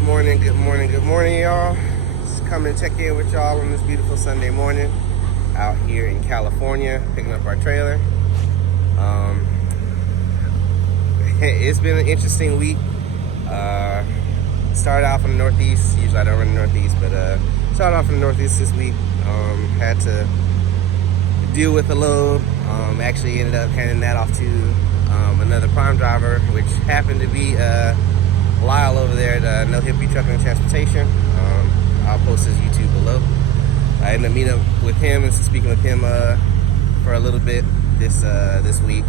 Good morning, y'all. Just coming to check in with y'all on this beautiful Sunday morning out here in California, picking up our trailer. It's been an interesting week. Started off in the Northeast. Usually I don't run the Northeast, but started off in the Northeast this week. Had to deal with the load. Actually ended up handing that off to another prime driver, which happened to be Lyle over there at No Hippie Trucking and Transportation. I'll post his YouTube below. I ended up meeting up with him and speaking with him for a little bit this week.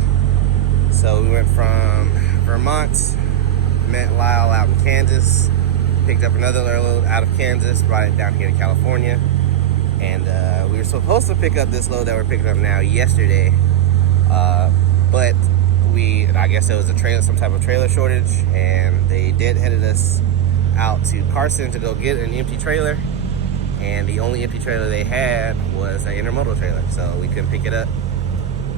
So we went from Vermont, met Lyle out in Kansas, picked up another load out of Kansas, brought it down here to California, and we were supposed to pick up this load that we're picking up now yesterday, but I guess there was some type of trailer shortage, and they headed us out to Carson to go get an empty trailer, and the only empty trailer they had was an intermodal trailer, so we couldn't pick it up.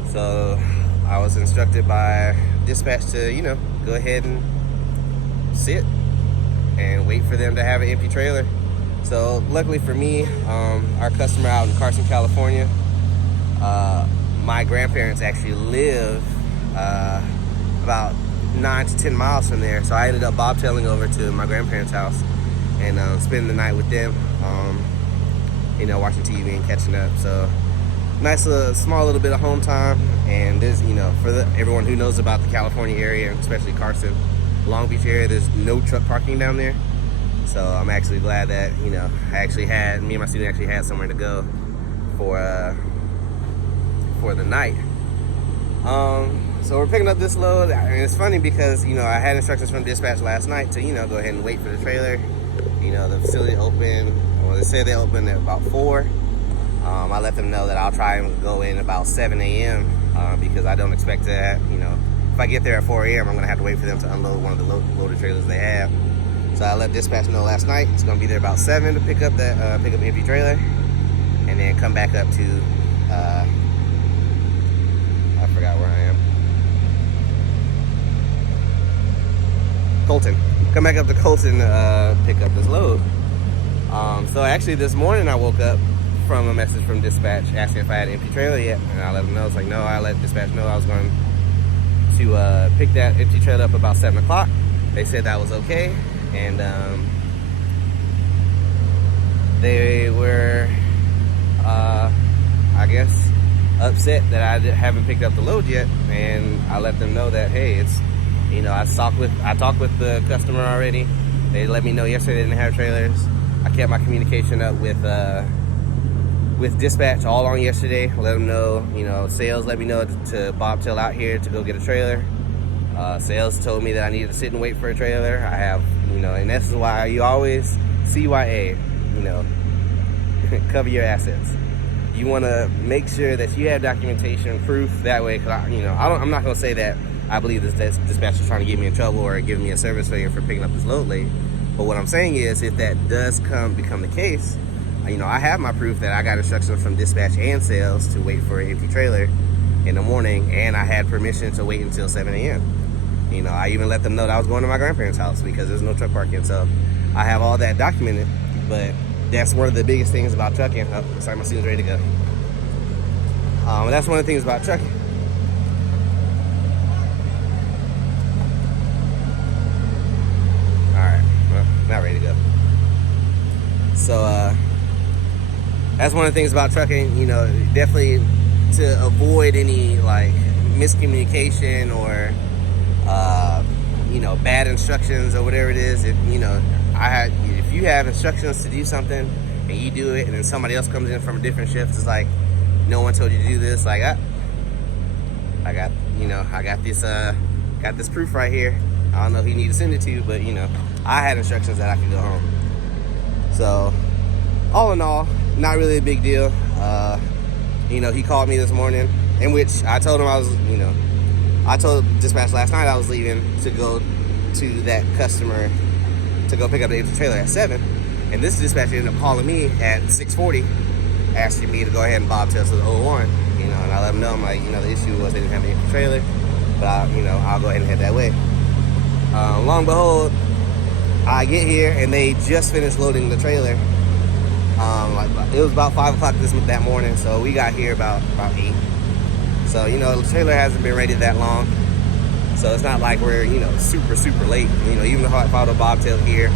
So I was instructed by dispatch to, go ahead and sit and wait for them to have an empty trailer. So luckily for me, our customer out in Carson, California, my grandparents actually live about 9 to 10 miles from there. So I ended up bobtailing over to my grandparents' house and spending the night with them, watching TV and catching up. So nice small little bit of home time. And there's, for everyone who knows about the California area, especially Carson, Long Beach area, there's no truck parking down there. So I'm actually glad that, me and my student actually had somewhere to go for the night. So we're picking up this load, and it's funny because, I had instructions from dispatch last night to, go ahead and wait for the trailer. The facility opened, they said they opened at about 4. I let them know that I'll try and go in about 7 a.m. Because I don't expect that, if I get there at 4 a.m., I'm going to have to wait for them to unload one of the loaded trailers they have. So I let dispatch know last night. It's going to be there about 7 to pick up the empty trailer, and then come back up to, I forgot where I am. Colton. Come back up to Colton to pick up this load. So actually this morning I woke up from a message from dispatch asking if I had an empty trailer yet, and I let them know. I was like, no, I let dispatch know I was going to pick that empty trailer up about 7 o'clock. They said that was okay, and they were, I guess, upset that I haven't picked up the load yet, and I let them know that, hey, it's, I talked with the customer already. They let me know yesterday they didn't have trailers. I kept my communication up with dispatch all on yesterday. Let them know, sales let me know to bobtail out here to go get a trailer. Sales told me that I needed to sit and wait for a trailer. I have, and this is why you always CYA, cover your assets. You want to make sure that you have documentation, proof, that way, because I'm not going to say that I believe this dispatcher is trying to get me in trouble or giving me a service failure for picking up this load late. But what I'm saying is, if that does become the case, I have my proof that I got instructions from dispatch and sales to wait for an empty trailer in the morning, and I had permission to wait until 7 a.m. I even let them know that I was going to my grandparents' house because there's no truck parking. So I have all that documented, but that's one of the biggest things about trucking. Oh, sorry, my student's ready to go. That's one of the things about trucking. Not ready to go. So that's one of the things about trucking, definitely to avoid any miscommunication or bad instructions or whatever it is. If you have instructions to do something and you do it, and then somebody else comes in from a different shift, it's like no one told you to do this. Like I got this proof right here. I don't know if you need to send it to you, but I had instructions that I could go home. So, all in all, not really a big deal. He called me this morning, in which I told him I told dispatch last night I was leaving to go to that customer to go pick up the empty trailer at 7. And this dispatch ended up calling me at 6:40, asking me to go ahead and bobtail to the 01. And I let them know, I'm like, the issue was they didn't have an empty trailer, but I'll go ahead and head that way. Long behold, I get here and they just finished loading the trailer. It was about 5 o'clock that morning, so we got here about 8. So, you know, the trailer hasn't been ready that long. So it's not like we're, you know, super late. You know, even if I would have bobtailed here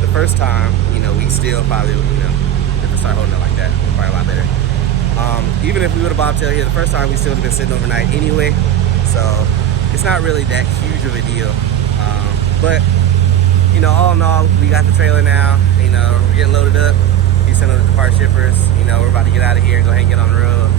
the first time, you know, we still probably, you know, if we start holding it like that, probably a lot better. Even if we would have bobtailed here the first time, we still would have been sitting overnight anyway. So it's not really that huge of a deal. But, you know, all in all, we got the trailer now. You know, we're getting loaded up. We sent it to the part shippers. You know, we're about to get out of here and go ahead and get on the road.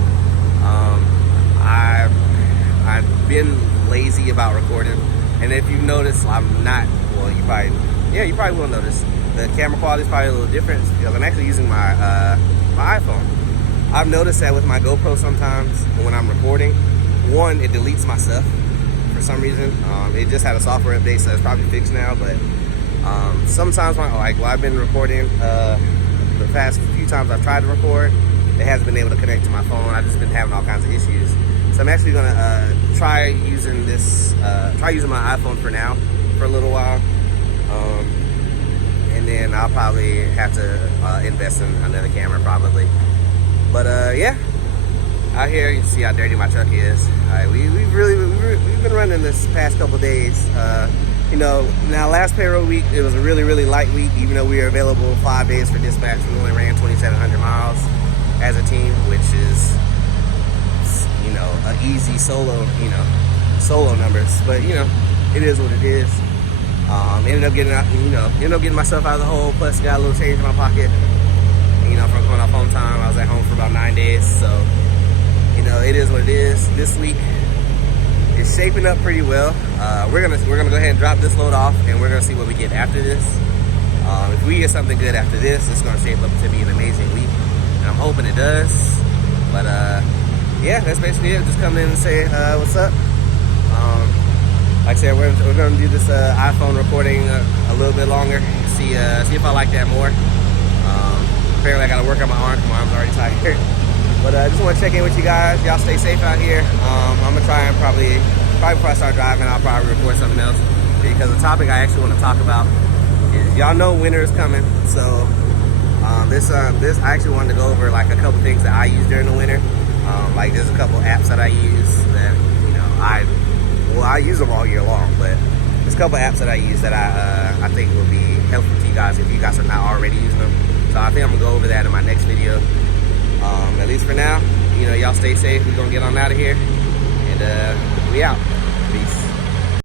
I've been lazy about recording, and if you notice, I'm not. Well, you probably will notice the camera quality is probably a little different because I'm actually using my my iPhone. I've noticed that with my GoPro sometimes when I'm recording, one, it deletes my stuff for some reason. It just had a software update, so it's probably fixed now. But sometimes I've been recording the past few times I've tried to record, it hasn't been able to connect to my phone. I've just been having all kinds of issues. So I'm actually gonna try using my iPhone for now, for a little while. And then I'll probably have to invest in another camera probably. But yeah, out here you can see how dirty my truck is. We've been running this past couple days. You know, now last payroll week, it was a really light week. Even though we were available 5 days for dispatch, we only ran 2,700 miles as a team, which is, you know, an easy solo numbers. But you know, it is what it is. Ended up getting myself out of the hole. Plus, got a little change in my pocket. You know, from going off home time, I was at home for about 9 days. So, you know, it is what it is. This week is shaping up pretty well. We're gonna go ahead and drop this load off, and we're gonna see what we get after this. If we get something good after this, it's gonna shape up to be an amazing week, and I'm hoping it does. But yeah, that's basically it. Just come in and say what's up. Like I said, we're gonna do this iPhone recording a little bit longer. See if I like that more. Apparently I gotta work on my arm. My arm's already tired. But I just want to check in with you guys. Y'all stay safe out here. I'm gonna try and probably before I start driving, I'll probably record something else, because the topic I actually want to talk about is, y'all know winter is coming. So this I actually wanted to go over like a couple things that I use during the winter. Like there's a couple apps that I use that, you know, I use them all year long, but there's a couple apps that I use that I think will be helpful to you guys if you guys are not already using them. So I think I'm gonna go over that in my next video. At least for now, you know, y'all stay safe. We're gonna get on out of here, and we out.